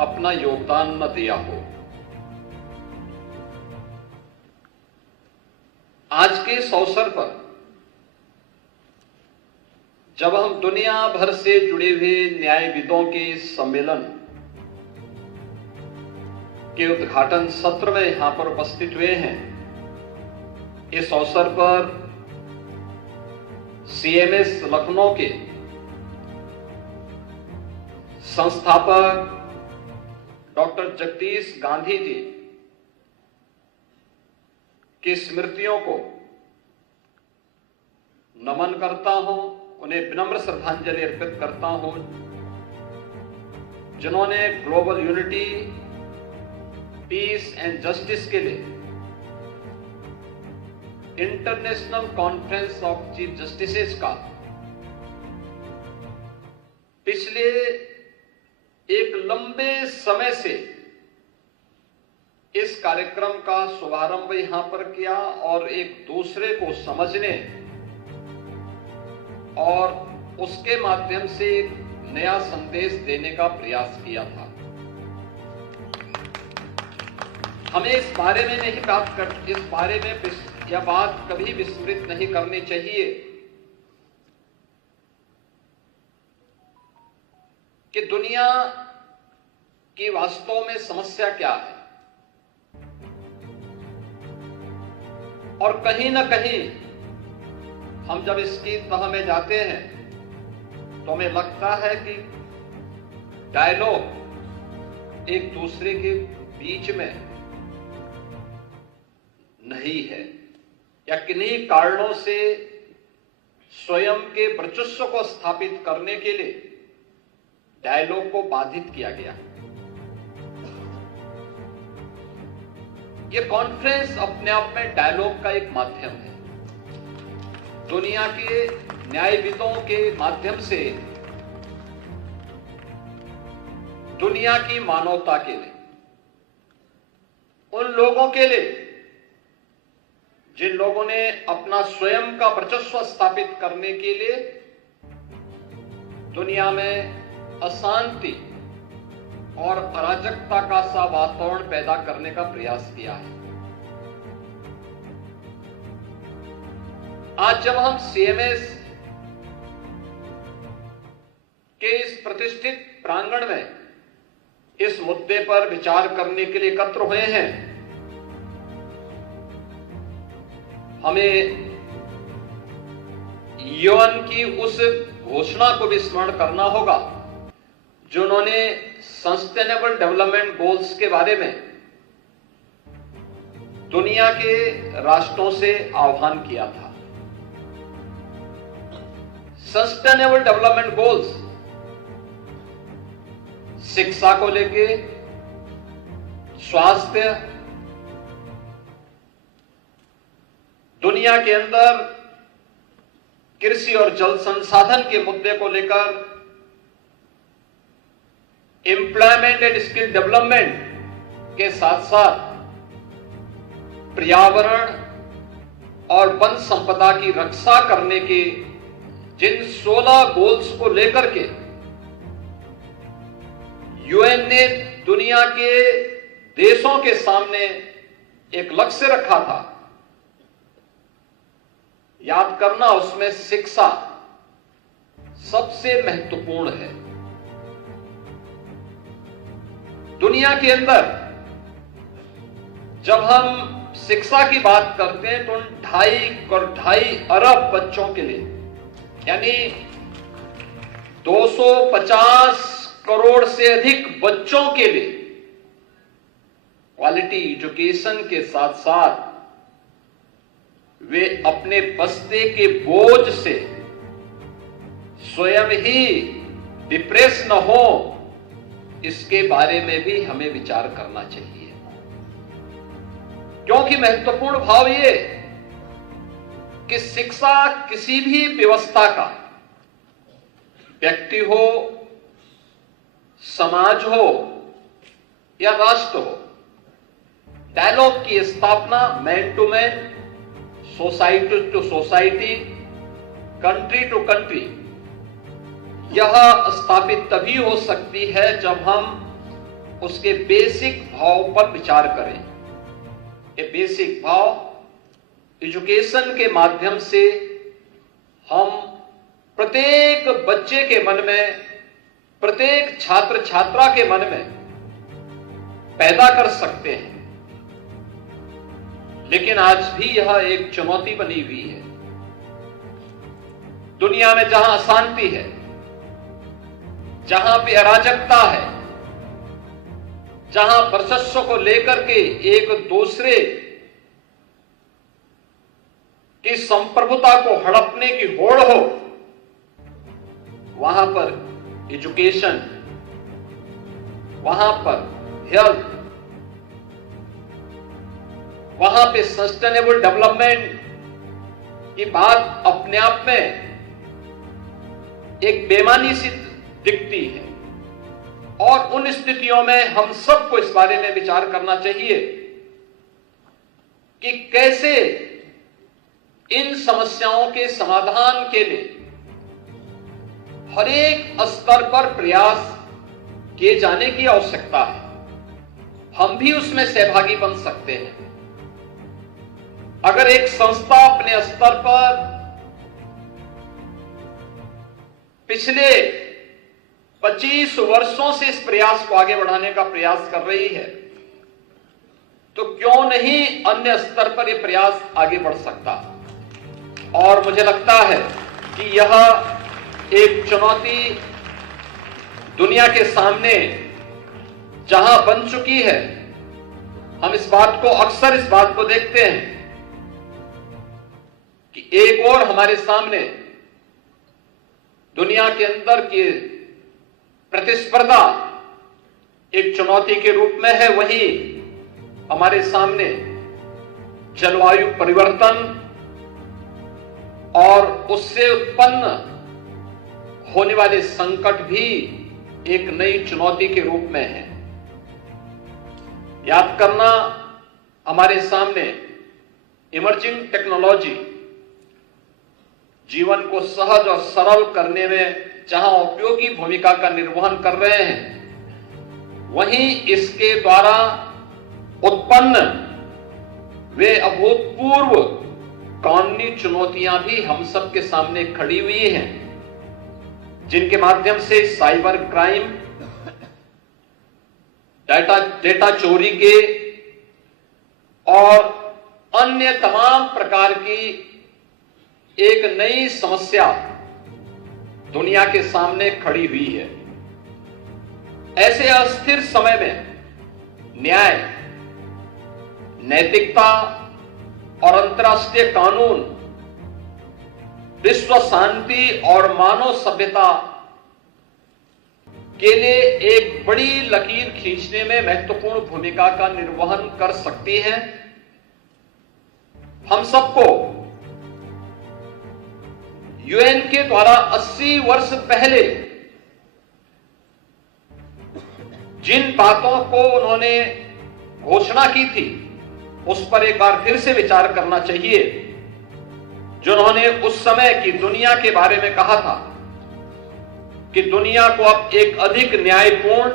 अपना योगदान न दिया हो। आज के इस अवसर पर जब हम दुनिया भर से जुड़े हुए न्यायविदों के सम्मेलन के उद्घाटन सत्र में यहां पर उपस्थित हुए हैं, इस अवसर पर सीएमएस लखनऊ के संस्थापक डॉक्टर जगदीश गांधी जी की स्मृतियों को नमन करता हूं, उन्हें विनम्र श्रद्धांजलि अर्पित करता हूं, जिन्होंने global unity, peace and justice के लिए international conference of chief justices का पिछले एक लंबे समय से इस कार्यक्रम का शुभारंभ यहां पर किया और एक दूसरे को समझने और उसके माध्यम से एक नया संदेश देने का प्रयास किया था। हमें इस बारे में यह बात कभी विस्मृत नहीं करनी चाहिए कि दुनिया की वास्तव में समस्या क्या है, और कहीं ना कहीं हम जब इसकी तह में जाते हैं तो हमें लगता है कि डायलॉग एक दूसरे के बीच में नहीं है, या किन्हीं कारणों से स्वयं के वर्चस्व को स्थापित करने के लिए डायलॉग को बाधित किया गया। यह कॉन्फ्रेंस अपने आप में डायलॉग का एक माध्यम है, दुनिया के न्यायविदों के माध्यम से दुनिया की मानवता के लिए, उन लोगों के लिए जिन लोगों ने अपना स्वयं का वर्चस्व स्थापित करने के लिए दुनिया में अशांति और अराजकता का सा वातावरण पैदा करने का प्रयास किया है। आज जब हम सीएमएस के इस प्रतिष्ठित प्रांगण में इस मुद्दे पर विचार करने के लिए एकत्र हुए हैं, हमें यूएन की उस घोषणा को भी स्मरण करना होगा जिन्होंने सस्टेनेबल डेवलपमेंट गोल्स के बारे में दुनिया के राष्ट्रों से आह्वान किया था। सस्टेनेबल डेवलपमेंट गोल्स शिक्षा को लेके, स्वास्थ्य, दुनिया के अंदर कृषि और जल संसाधन के मुद्दे को लेकर, एम्प्लॉयमेंट एंड स्किल डेवलपमेंट के साथ साथ पर्यावरण और वन संपदा की रक्षा करने के जिन 16 गोल्स को लेकर के यूएन ने दुनिया के देशों के सामने एक लक्ष्य रखा था, याद करना उसमें शिक्षा सबसे महत्वपूर्ण है। दुनिया के अंदर जब हम शिक्षा की बात करते हैं तो 2.5 अरब बच्चों के लिए, यानी 250 करोड़ से अधिक बच्चों के लिए क्वालिटी एजुकेशन के साथ साथ वे अपने बस्ते के बोझ से स्वयं ही डिप्रेस न हो, इसके बारे में भी हमें विचार करना चाहिए। क्योंकि महत्वपूर्ण भाव ये कि शिक्षा किसी भी व्यवस्था का, व्यक्ति हो, समाज हो या राष्ट्र हो, डायलॉग की स्थापना man to man, society to society, country to country, यह स्थापित तभी हो सकती है जब हम उसके बेसिक भाव पर विचार करें। ये बेसिक भाव एजुकेशन के माध्यम से हम प्रत्येक बच्चे के मन में, प्रत्येक छात्र छात्रा के मन में पैदा कर सकते हैं। लेकिन आज भी यह एक चुनौती बनी हुई है। दुनिया में जहां अशांति है, जहां पे अराजकता है, जहां वर्चस्व को लेकर के एक दूसरे की संप्रभुता को हड़पने की होड़ हो, वहां पर एजुकेशन, वहां पर हेल्थ, वहां पे सस्टेनेबल डेवलपमेंट की बात अपने आप में एक बेमानी सी दिखती है। और उन स्थितियों में हम सबको इस बारे में विचार करना चाहिए कि कैसे इन समस्याओं के समाधान के लिए हर एक स्तर पर प्रयास किए जाने की आवश्यकता है। हम भी उसमें सहभागी बन सकते हैं। अगर एक संस्था अपने स्तर पर पिछले 25 वर्षों से इस प्रयास को आगे बढ़ाने का प्रयास कर रही है, तो क्यों नहीं अन्य स्तर पर यह प्रयास आगे बढ़ सकता। और मुझे लगता है कि यह एक चुनौती दुनिया के सामने जहां बन चुकी है, हम इस बात को अक्सर इस बात को देखते हैं कि एक और हमारे सामने दुनिया के अंदर की प्रतिस्पर्धा एक चुनौती के रूप में है, वहीं हमारे सामने जलवायु परिवर्तन और उससे उत्पन्न होने वाले संकट भी एक नई चुनौती के रूप में है। याद करना, हमारे सामने इमर्जिंग टेक्नोलॉजी जीवन को सहज और सरल करने में जहां उपयोगी भूमिका का निर्वहन कर रहे हैं, वहीं इसके द्वारा उत्पन्न वे अभूतपूर्व कानूनी चुनौतियां भी हम सब के सामने खड़ी हुई हैं, जिनके माध्यम से साइबर क्राइम, डेटा चोरी के और अन्य तमाम प्रकार की एक नई समस्या दुनिया के सामने खड़ी हुई है। ऐसे अस्थिर समय में न्याय, नैतिकता और अंतर्राष्ट्रीय कानून विश्व शांति और मानव सभ्यता के लिए एक बड़ी लकीर खींचने में महत्वपूर्ण भूमिका का निर्वहन कर सकती है। हम सबको यूएन के द्वारा 80 वर्ष पहले जिन बातों को उन्होंने घोषणा की थी, उस पर एक बार फिर से विचार करना चाहिए, जो उन्होंने उस समय की दुनिया के बारे में कहा था कि दुनिया को अब एक अधिक न्यायपूर्ण,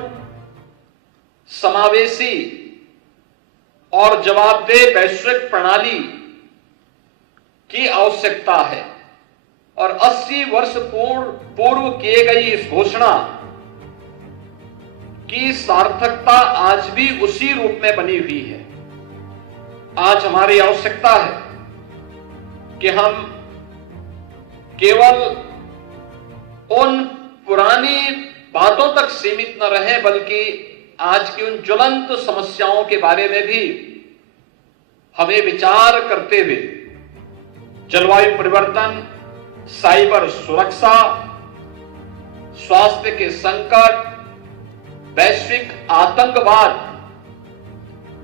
समावेशी और जवाबदेह वैश्विक प्रणाली की आवश्यकता है। और 80 वर्ष पूर्व किए गई इस घोषणा की सार्थकता आज भी उसी रूप में बनी हुई है। आज हमारी आवश्यकता है कि हम केवल उन पुरानी बातों तक सीमित न रहें, बल्कि आज की उन ज्वलंत समस्याओं के बारे में भी हमें विचार करते हुए जलवायु परिवर्तन, साइबर सुरक्षा, स्वास्थ्य के संकट, वैश्विक आतंकवाद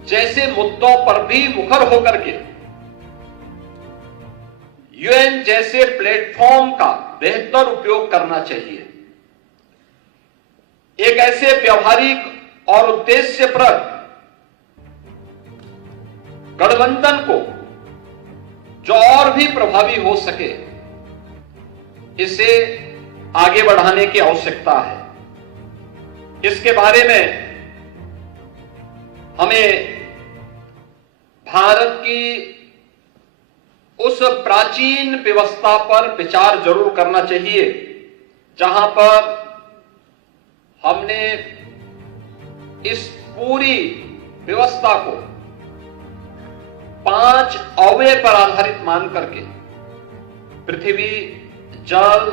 जैसे मुद्दों पर भी मुखर होकर के यूएन जैसे प्लेटफॉर्म का बेहतर उपयोग करना चाहिए। एक ऐसे व्यवहारिक और उद्देश्यप्रद गठबंधन को जो और भी प्रभावी हो सके, इसे आगे बढ़ाने की आवश्यकता है। इसके बारे में हमें भारत की उस प्राचीन व्यवस्था पर विचार जरूर करना चाहिए जहां पर हमने इस पूरी व्यवस्था को 5 अवयव पर आधारित मान करके पृथ्वी, जल,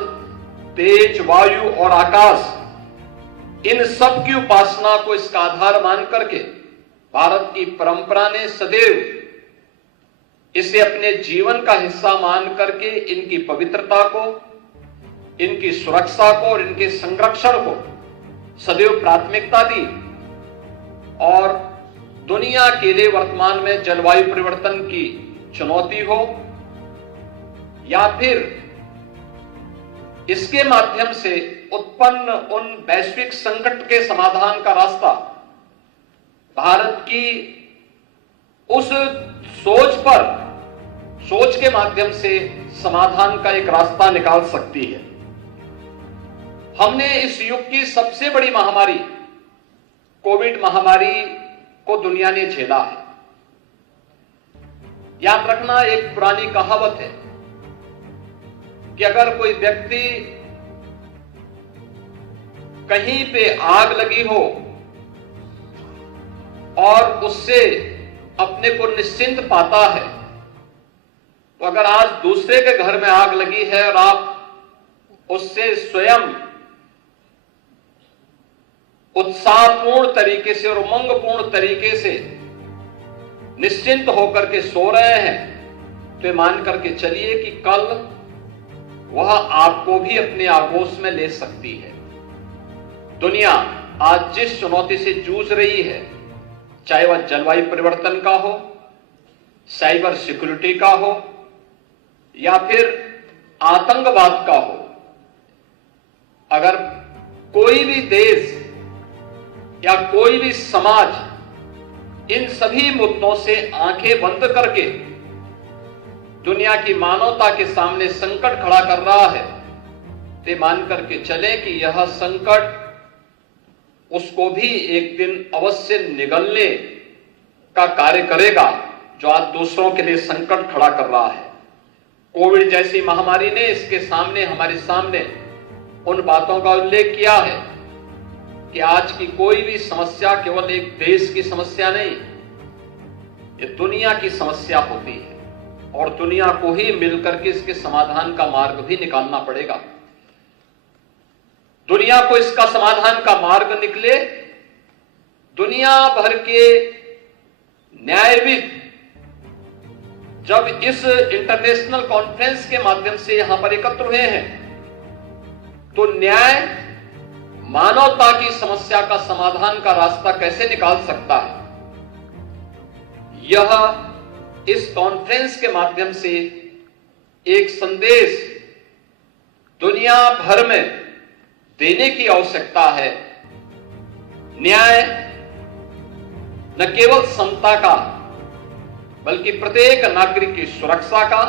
तेज, वायु और आकाश, इन सब की उपासना को इसका आधार मान करके भारत की परंपरा ने सदैव इसे अपने जीवन का हिस्सा मान करके इनकी पवित्रता को, इनकी सुरक्षा को और इनके संरक्षण को सदैव प्राथमिकता दी। और दुनिया के लिए वर्तमान में जलवायु परिवर्तन की चुनौती हो या फिर इसके माध्यम से उत्पन्न उन वैश्विक संकट के समाधान का रास्ता भारत की उस सोच के माध्यम से समाधान का एक रास्ता निकाल सकती है। हमने इस युग की सबसे बड़ी महामारी कोविड महामारी को दुनिया ने झेला है। याद रखना, एक पुरानी कहावत है कि अगर कोई व्यक्ति कहीं पे आग लगी हो और उससे अपने को निश्चिंत पाता है, तो अगर आज दूसरे के घर में आग लगी है और आप उससे स्वयं उत्साहपूर्ण तरीके से और उमंगपूर्ण तरीके से निश्चिंत होकर के सो रहे हैं, तो ये मान करके चलिए कि कल वह आपको भी अपने आगोश में ले सकती है। दुनिया आज जिस चुनौती से जूझ रही है, चाहे वह जलवायु परिवर्तन का हो, साइबर सिक्योरिटी का हो या फिर आतंकवाद का हो, अगर कोई भी देश या कोई भी समाज इन सभी मुद्दों से आंखें बंद करके दुनिया की मानवता के सामने संकट खड़ा कर रहा है, तो मान करके चले कि यह संकट उसको भी एक दिन अवश्य निगलने का कार्य करेगा जो आज दूसरों के लिए संकट खड़ा कर रहा है। कोविड जैसी महामारी ने इसके सामने, हमारे सामने उन बातों का उल्लेख किया है कि आज की कोई भी समस्या केवल एक देश की समस्या नहीं, ये दुनिया की समस्या होती है और दुनिया को ही मिलकर के इसके समाधान का मार्ग भी निकालना पड़ेगा। दुनिया को इसका समाधान का मार्ग निकले, दुनिया भर के न्यायविद जब इस इंटरनेशनल कॉन्फ्रेंस के माध्यम से यहां पर एकत्र हुए हैं, तो न्याय मानवता की समस्या का समाधान का रास्ता कैसे निकाल सकता है, यह इस कॉन्फ्रेंस के माध्यम से एक संदेश दुनिया भर में देने की आवश्यकता है। न्याय न केवल समता का बल्कि प्रत्येक नागरिक की सुरक्षा का,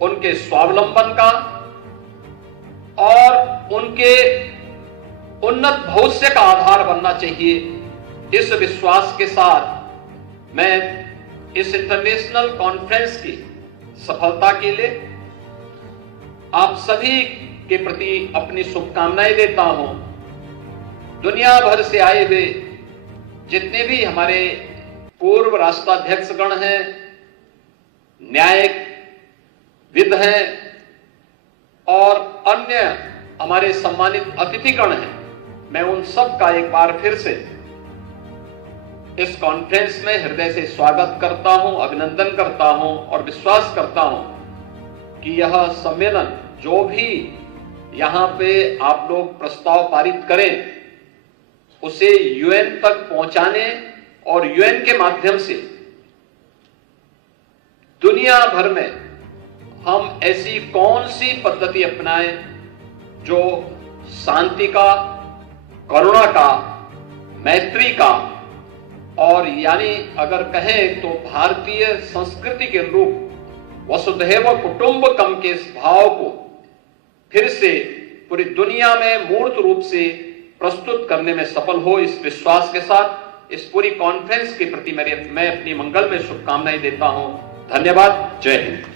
उनके स्वावलंबन का और उनके उन्नत भविष्य का आधार बनना चाहिए। इस विश्वास के साथ मैं इस इंटरनेशनल कॉन्फ्रेंस की सफलता के लिए आप सभी के प्रति अपनी शुभकामनाएं देता हूं। दुनिया भर से आए हुए जितने भी हमारे पूर्व राष्ट्राध्यक्षगण हैं, न्यायविद हैं और अन्य हमारे सम्मानित अतिथिगण हैं, मैं उन सब का एक बार फिर से इस कॉन्फ्रेंस में हृदय से स्वागत करता हूं, अभिनंदन करता हूं और विश्वास करता हूं कि यह सम्मेलन जो भी यहां पे आप लोग प्रस्ताव पारित करें, उसे यूएन तक पहुंचाने और यूएन के माध्यम से दुनिया भर में हम ऐसी कौन सी पद्धति अपनाएं जो शांति का, करुणा का, मैत्री का और यानी अगर कहें तो भारतीय संस्कृति के अनुरूप वसुधैव कुटुंबकम के इस भाव को फिर से पूरी दुनिया में मूर्त रूप से प्रस्तुत करने में सफल हो, इस विश्वास के साथ इस पूरी कॉन्फ्रेंस के प्रति मैं अपनी मंगलमय शुभकामनाएं देता हूं। धन्यवाद। जय हिंद।